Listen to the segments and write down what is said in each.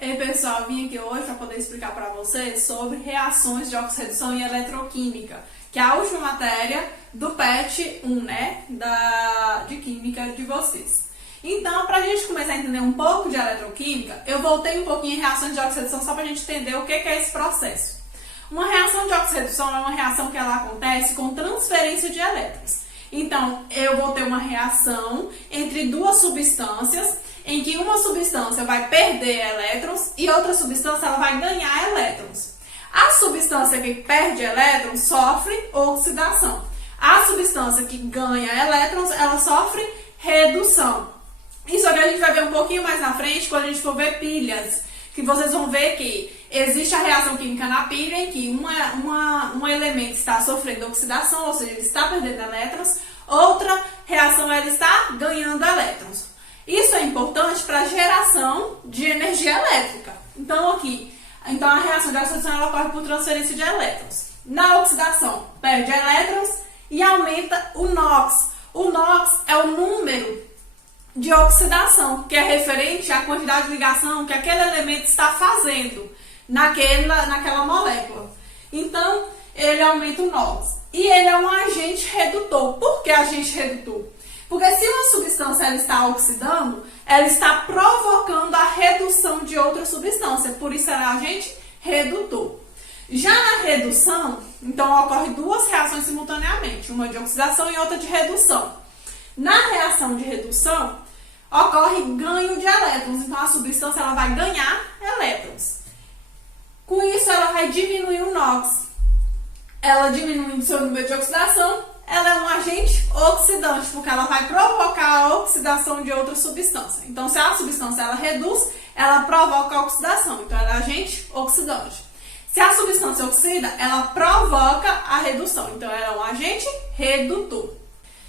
Ei pessoal, vim aqui hoje para poder explicar para vocês sobre reações de oxirredução e eletroquímica, que é a última matéria do PET 1, né, de química de vocês. Então, para a gente começar a entender um pouco de eletroquímica, eu voltei um pouquinho em reações de oxirredução só para a gente entender o que é esse processo. Uma reação de oxirredução é uma reação que ela acontece com transferência de elétrons. Então, eu vou ter uma reação entre duas substâncias, em que uma substância vai perder elétrons e outra substância ela vai ganhar elétrons. A substância que perde elétrons sofre oxidação. A substância que ganha elétrons, ela sofre redução. Isso aqui a gente vai ver um pouquinho mais na frente, quando a gente for ver pilhas, que vocês vão ver que existe a reação química na pilha, em que um elemento está sofrendo oxidação, ou seja, ele está perdendo elétrons, outra reação ela está ganhando elétrons. Isso é importante para a geração de energia elétrica. Então, a reação de oxidação ela ocorre por transferência de elétrons. Na oxidação, perde elétrons e aumenta o NOx. O NOx é o número de oxidação, que é referente à quantidade de ligação que aquele elemento está fazendo naquela molécula. Então, ele aumenta o NOx. E ele é um agente redutor. Por que agente redutor? Porque se uma substância ela está oxidando, ela está provocando a redução de outra substância. Por isso, ela é agente redutor. Já na redução, então, ocorre duas reações simultaneamente. Uma de oxidação e outra de redução. Na reação de redução, ocorre ganho de elétrons. Então, a substância ela vai ganhar elétrons. Com isso, ela vai diminuir o NOx. Ela diminuindo o seu número de oxidação, ela é um agente oxidante, porque ela vai provocar a oxidação de outra substância. Então, se a substância ela reduz, ela provoca a oxidação. Então, ela é agente oxidante. Se a substância oxida, ela provoca a redução. Então, ela é um agente redutor.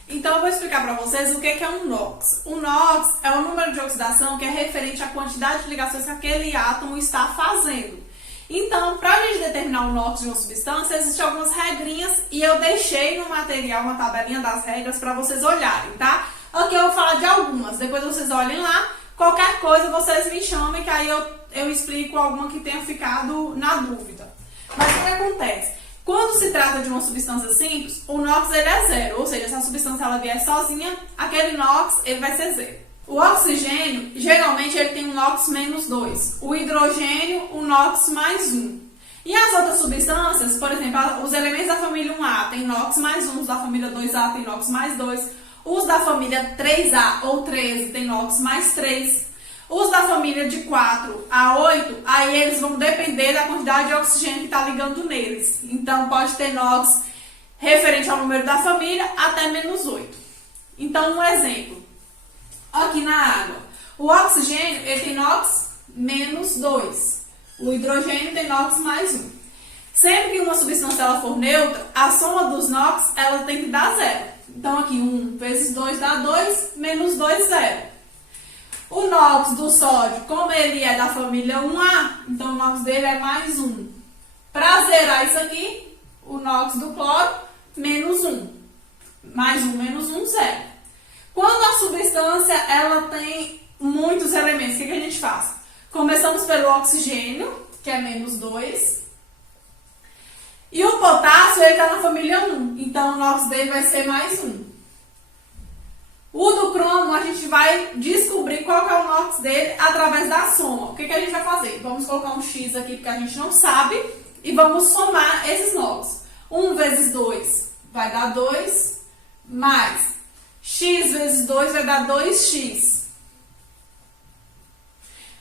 Então, eu vou explicar para vocês o que é um NOx. O NOx é o número de oxidação que é referente à quantidade de ligações que aquele átomo está fazendo. Então, para a gente determinar o NOx de uma substância, existem algumas regrinhas e eu deixei no material uma tabelinha das regras para vocês olharem, tá? Aqui eu vou falar de algumas, depois vocês olhem lá. Qualquer coisa vocês me chamem que aí eu explico alguma que tenha ficado na dúvida. Mas o que acontece? Quando se trata de uma substância simples, o NOx ele é zero, ou seja, se a substância ela vier sozinha, aquele NOx ele vai ser zero. O oxigênio, geralmente, ele tem um NOx menos 2. O hidrogênio, o NOx mais 1. E as outras substâncias, por exemplo, os elementos da família 1A tem NOx mais 1, os da família 2A tem NOx mais 2, os da família 3A ou 13 tem NOx mais 3, os da família de 4 a 8, aí eles vão depender da quantidade de oxigênio que está ligando neles. Então, pode ter NOx referente ao número da família até menos 8. Então, um exemplo. Aqui na água, o oxigênio ele tem NOx menos 2, o hidrogênio tem NOx mais 1. Sempre que uma substância ela for neutra, a soma dos NOx ela tem que dar zero. Então aqui 1 vezes 2 dá 2, menos 2, 0. O NOx do sódio, como ele é da família 1A, então o NOx dele é mais 1. Para zerar isso aqui, o NOx do cloro, menos 1. Mais 1, menos 1, 0. Quando a substância ela tem muitos elementos, o que a gente faz? Começamos pelo oxigênio, que é menos 2. E o potássio está na família 1, então o NOx dele vai ser mais 1. O do cromo, a gente vai descobrir qual que é o NOx dele através da soma. O que a gente vai fazer? Vamos colocar um X aqui, porque a gente não sabe, e vamos somar esses NOx. 1 vezes 2 vai dar 2, mais x vezes 2 vai dar 2x.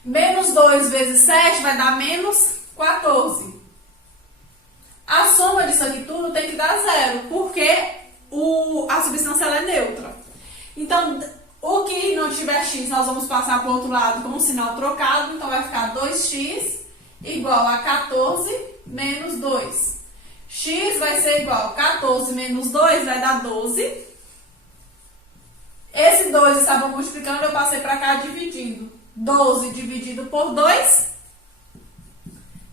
Menos 2 vezes 7 vai dar menos 14. A soma disso aqui tudo tem que dar zero, porque a substância ela é neutra. Então, o que não tiver x, nós vamos passar para o outro lado com um sinal trocado. Então, vai ficar 2x igual a 14 menos 2. X vai ser igual a 14 menos 2 vai dar 12. Esse 2 estava multiplicando, eu passei para cá dividindo. 12 dividido por 2,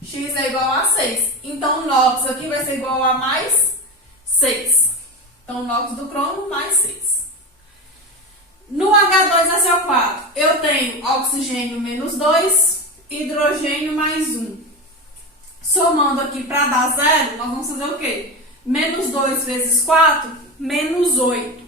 x é igual a 6. Então, o NOx aqui vai ser igual a mais 6. Então, o NOx do cromo mais 6. No H2SO4, eu tenho oxigênio menos 2, hidrogênio mais 1. Somando aqui para dar 0, nós vamos fazer o quê? Menos 2 vezes 4, menos 8.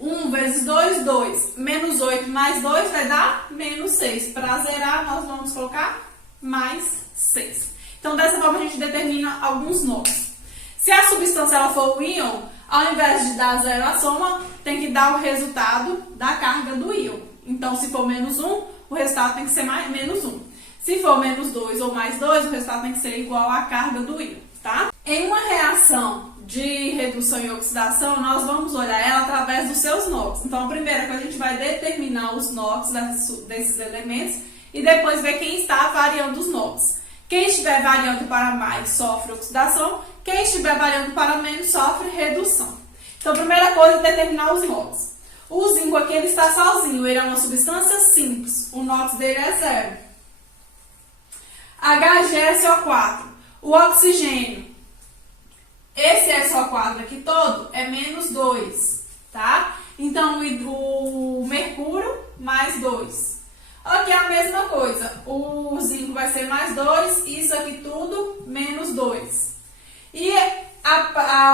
1 vezes 2, 2. Menos 8 mais 2 vai dar menos 6. Para zerar, nós vamos colocar mais 6. Então, dessa forma, a gente determina alguns nomes. Se a substância ela for o íon, ao invés de dar 0 a soma, tem que dar o resultado da carga do íon. Então, se for menos 1, o resultado tem que ser menos 1. Se for menos 2 ou mais 2, o resultado tem que ser igual à carga do íon, tá? Em uma reação de redução e oxidação, nós vamos olhar ela através dos seus NOx. Então, a primeira coisa, a gente vai determinar os NOx desses elementos e depois ver quem está variando os NOx. Quem estiver variando para mais sofre oxidação, quem estiver variando para menos sofre redução. Então, a primeira coisa é determinar os NOx. O zinco aqui ele está sozinho, ele é uma substância simples, o NOx dele é 0. HgSO4, o oxigênio, esse SO4 aqui todo é menos 2, tá? Então, o mercúrio mais 2. Aqui é a mesma coisa, o zinco vai ser mais 2, isso aqui tudo menos 2. E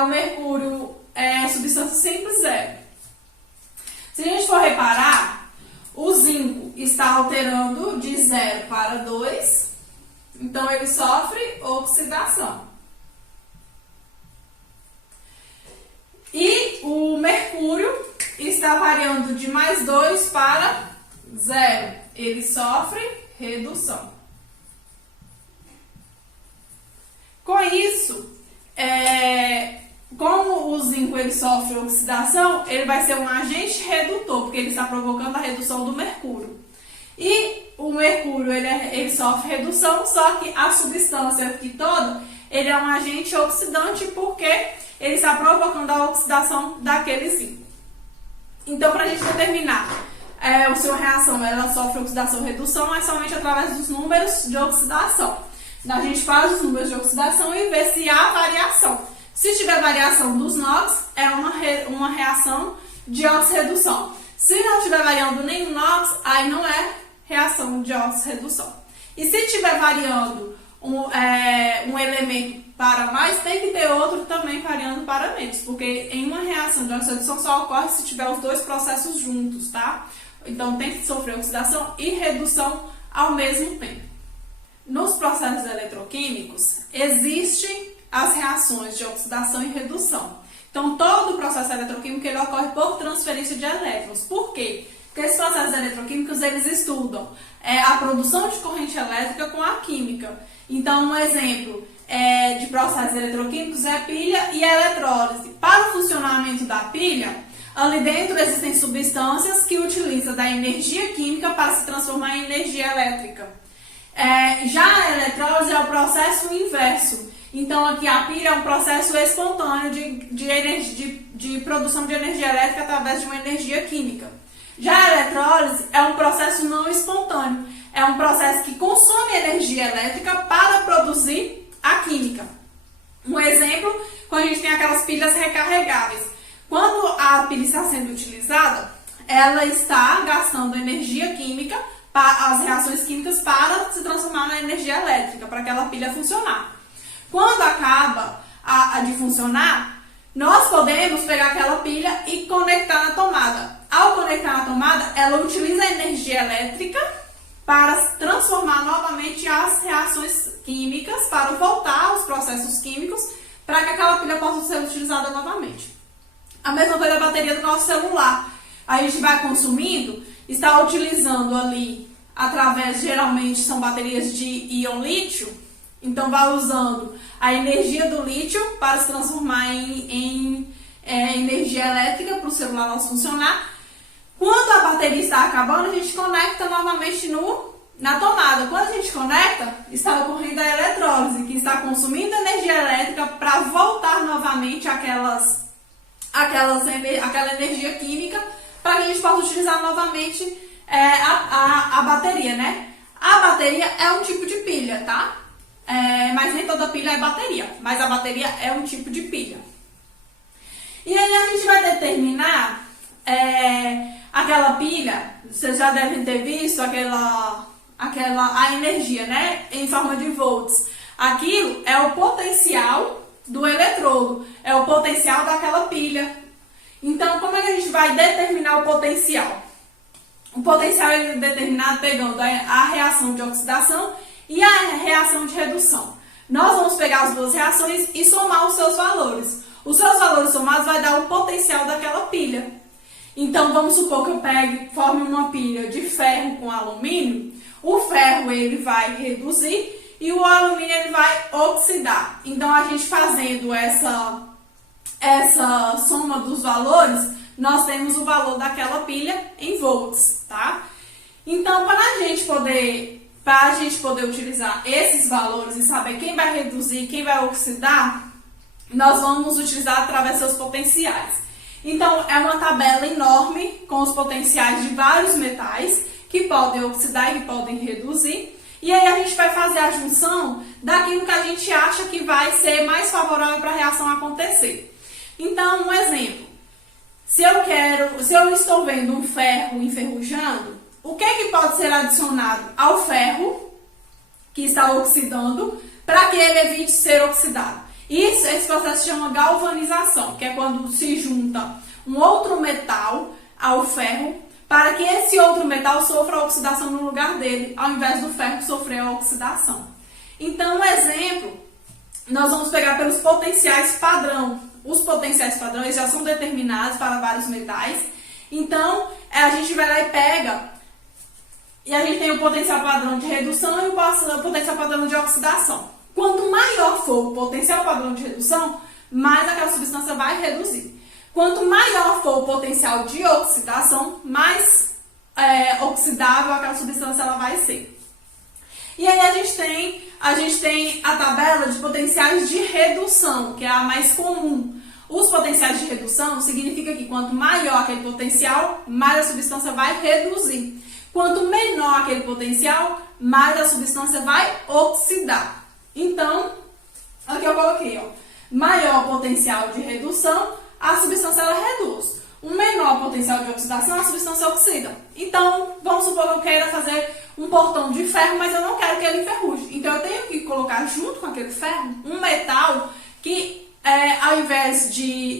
o mercúrio é substância simples 0. Se a gente for reparar, o zinco está alterando de 0 para 2, então ele sofre oxidação. E o mercúrio está variando de mais 2 para 0, ele sofre redução. Com isso, como o zinco ele sofre oxidação, ele vai ser um agente redutor, porque ele está provocando a redução do mercúrio. E o mercúrio ele sofre redução, só que a substância aqui toda, ele é um agente oxidante, porque ele está provocando a oxidação daquele zinco. Então, para a gente determinar se uma reação ela sofre oxidação ou redução, é somente através dos números de oxidação. Então, a gente faz os números de oxidação e vê se há variação. Se tiver variação dos NOx, é uma reação de oxirredução. Se não estiver variando nenhum NOx, aí não é reação de oxirredução. E se estiver variando um elemento para mais, tem que ter outro também variando para menos, porque em uma reação de oxirredução só ocorre se tiver os dois processos juntos, tá? Então tem que sofrer oxidação e redução ao mesmo tempo. Nos processos eletroquímicos, existem as reações de oxidação e redução. Então, todo o processo eletroquímico ele ocorre por transferência de elétrons. Por quê? Porque esses processos eletroquímicos eles estudam a produção de corrente elétrica com a química. Então, um exemplo de processos eletroquímicos é pilha e eletrólise. Para o funcionamento da pilha, ali dentro existem substâncias que utilizam da energia química para se transformar em energia elétrica. Já a eletrólise é o processo inverso. Então, aqui a pilha é um processo espontâneo de produção de energia elétrica através de uma energia química. Já a eletrólise é um processo não espontâneo. É um processo que consome energia elétrica para produzir a química. Um exemplo, quando a gente tem aquelas pilhas recarregáveis. Quando a pilha está sendo utilizada, ela está gastando energia química, as reações químicas, para se transformar na energia elétrica, para aquela pilha funcionar. Quando acaba de funcionar, nós podemos pegar aquela pilha e conectar na tomada. Ao conectar na tomada, ela utiliza a energia elétrica para transformar novamente as reações químicas, para voltar aos processos químicos, para que aquela pilha possa ser utilizada novamente. A mesma coisa da bateria do nosso celular. A gente vai consumindo, está utilizando ali, através, geralmente são baterias de íon lítio, então vai usando a energia do lítio para se transformar em energia elétrica para o celular nosso funcionar. Quando a bateria está acabando, a gente conecta novamente na tomada. Quando a gente conecta, está ocorrendo a eletrólise, que está consumindo energia elétrica para voltar novamente aquela energia química, para que a gente possa utilizar novamente a bateria, né? A bateria é um tipo de pilha, tá? Mas nem toda pilha é bateria, mas a bateria é um tipo de pilha. E aí a gente vai determinar aquela pilha, vocês já devem ter visto a energia, né, em forma de volts. Aquilo é o potencial do eletrodo, é o potencial daquela pilha. Então, como é que a gente vai determinar o potencial? O potencial é determinado pegando a reação de oxidação e a reação de redução. Nós vamos pegar as duas reações e somar os seus valores. Os seus valores somados vai dar o potencial daquela pilha. Então, vamos supor que eu forme uma pilha de ferro com alumínio. O ferro ele vai reduzir e o alumínio ele vai oxidar. Então, a gente fazendo essa soma dos valores, nós temos o valor daquela pilha em volts, tá? Então, para a gente poder utilizar esses valores e saber quem vai reduzir e quem vai oxidar, nós vamos utilizar através dos seus potenciais. Então, é uma tabela enorme com os potenciais de vários metais que podem oxidar e que podem reduzir. E aí a gente vai fazer a junção daquilo que a gente acha que vai ser mais favorável para a reação acontecer. Então, um exemplo. Se eu estou vendo um ferro enferrujando, o que pode ser adicionado ao ferro que está oxidando para que ele evite ser oxidado? Esse processo se chama galvanização, que é quando se junta um outro metal ao ferro para que esse outro metal sofra a oxidação no lugar dele, ao invés do ferro sofrer a oxidação. Então, um exemplo, nós vamos pegar pelos potenciais padrão. Os potenciais padrões já são determinados para vários metais. Então, a gente vai lá e pega, e a gente tem o potencial padrão de redução e o potencial padrão de oxidação. Quanto maior for o potencial padrão de redução, mais aquela substância vai reduzir. Quanto maior for o potencial de oxidação, mais oxidável aquela substância ela vai ser. E aí a gente tem a tabela de potenciais de redução, que é a mais comum. Os potenciais de redução significa que quanto maior aquele potencial, mais a substância vai reduzir. Quanto menor aquele potencial, mais a substância vai oxidar. Então, aqui eu coloquei, maior potencial de redução, a substância ela reduz. Um menor potencial de oxidação, a substância oxida. Então, vamos supor que eu queira fazer um portão de ferro, mas eu não quero que ele enferruje. Então, eu tenho que colocar junto com aquele ferro um metal que, ao invés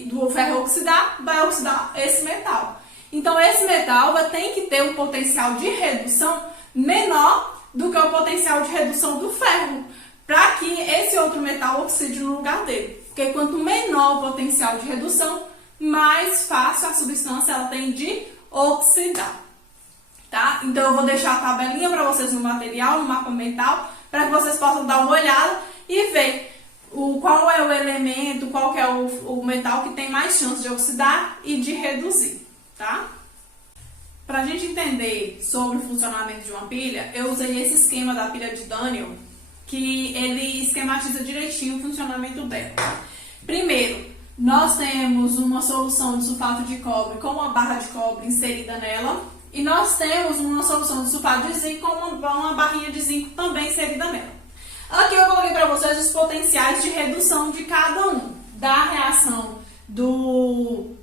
do ferro oxidar, vai oxidar esse metal. Então, esse metal tem que ter um potencial de redução menor do que o potencial de redução do ferro, para que esse outro metal oxide no lugar dele. Porque quanto menor o potencial de redução, mais fácil a substância ela tem de oxidar. Tá? Então, eu vou deixar a tabelinha para vocês no material, no mapa mental, para que vocês possam dar uma olhada e ver qual é o elemento, qual que é o metal que tem mais chance de oxidar e de reduzir. Tá? Para a gente entender sobre o funcionamento de uma pilha, eu usei esse esquema da pilha de Daniel, que ele esquematiza direitinho o funcionamento dela. Primeiro, nós temos uma solução de sulfato de cobre com uma barra de cobre inserida nela, e nós temos uma solução de sulfato de zinco com uma barrinha de zinco também inserida nela. Aqui eu coloquei para vocês os potenciais de redução de cada um, da reação do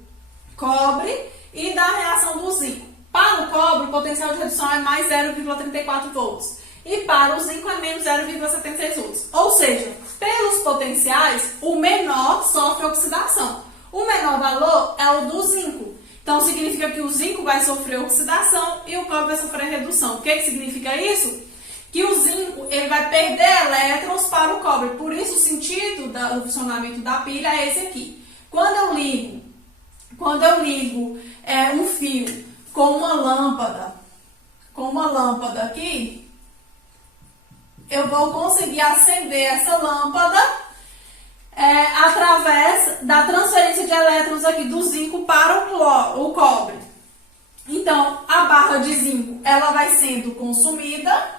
cobre e da reação do zinco. Para o cobre, o potencial de redução é mais 0,34 volts. E para o zinco é menos 0,76 volts. Ou seja, pelos potenciais, o menor sofre oxidação. O menor valor é o do zinco. Então, significa que o zinco vai sofrer oxidação e o cobre vai sofrer redução. O que significa isso? Que o zinco ele vai perder elétrons para o cobre. Por isso, o sentido do funcionamento da pilha é esse aqui. Quando eu ligo um fio com uma lâmpada aqui, eu vou conseguir acender essa lâmpada através da transferência de elétrons aqui do zinco para o cobre. Então, a barra de zinco, ela vai sendo consumida,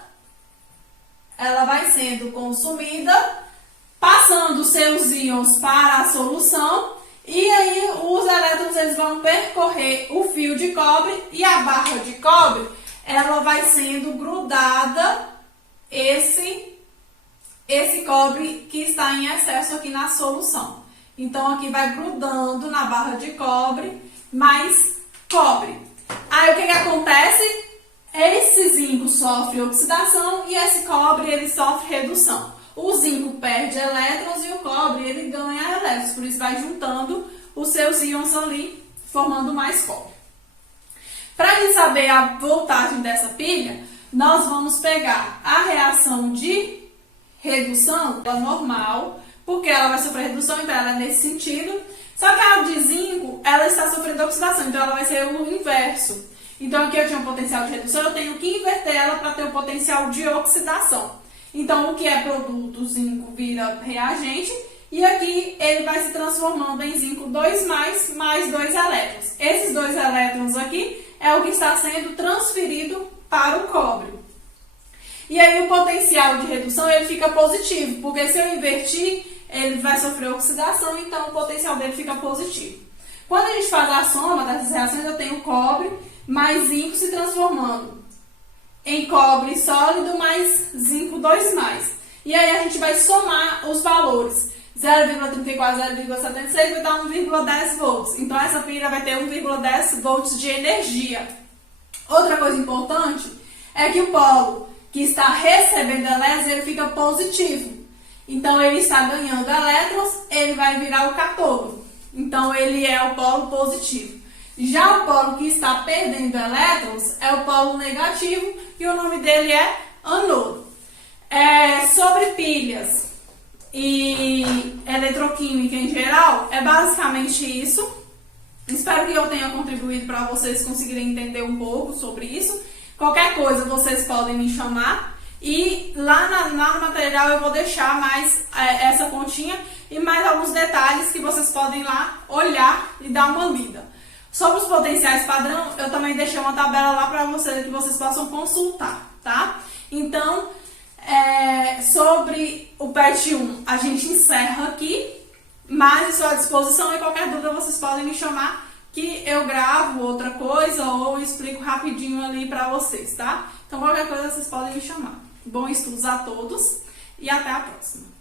passando seus íons para a solução, e aí os elétrons eles vão percorrer o fio de cobre e a barra de cobre, ela vai sendo grudada esse cobre que está em excesso aqui na solução. Então, aqui vai grudando na barra de cobre mais cobre. Aí, o que acontece? Esse zinco zinco sofre oxidação e esse cobre ele sofre redução. O zinco perde elétrons e o cobre ele ganha elétrons, por isso vai juntando os seus íons ali, formando mais cobre. Para a gente saber a voltagem dessa pilha, nós vamos pegar a reação de redução, ela normal, porque ela vai sofrer redução, então ela é nesse sentido. Só que a de zinco, ela está sofrendo oxidação, então ela vai ser o inverso. Então aqui eu tinha um potencial de redução, eu tenho que inverter ela para ter o potencial de oxidação. Então o que é produto, o zinco vira reagente, e aqui ele vai se transformando em zinco 2+, mais 2 elétrons. Esses 2 elétrons aqui é o que está sendo transferido para o cobre. E aí o potencial de redução ele fica positivo, porque se eu invertir, ele vai sofrer oxidação, então o potencial dele fica positivo. Quando a gente faz a soma dessas reações, eu tenho cobre mais zinco se transformando em cobre sólido mais zinco 2+. E aí a gente vai somar os valores. 0,34, 0,76 vai dar 1,10 volts. Então essa pilha vai ter 1,10 volts de energia. Outra coisa importante é que o polo que está recebendo elétrons, ele fica positivo. Então ele está ganhando elétrons, ele vai virar o cátodo. Então ele é o polo positivo. Já o polo que está perdendo elétrons é o polo negativo e o nome dele é anodo. Sobre pilhas e eletroquímica em geral, é basicamente isso. Espero que eu tenha contribuído para vocês conseguirem entender um pouco sobre isso. Qualquer coisa vocês podem me chamar e lá no material eu vou deixar mais essa continha e mais alguns detalhes que vocês podem lá olhar e dar uma lida. Sobre os potenciais padrão, eu também deixei uma tabela lá para vocês que vocês possam consultar, tá? Então, sobre o PET 1, a gente encerra aqui, mas estou à disposição e qualquer dúvida vocês podem me chamar que eu gravo outra coisa ou explico rapidinho ali para vocês, tá? Então, qualquer coisa vocês podem me chamar. Bons estudos a todos e até a próxima!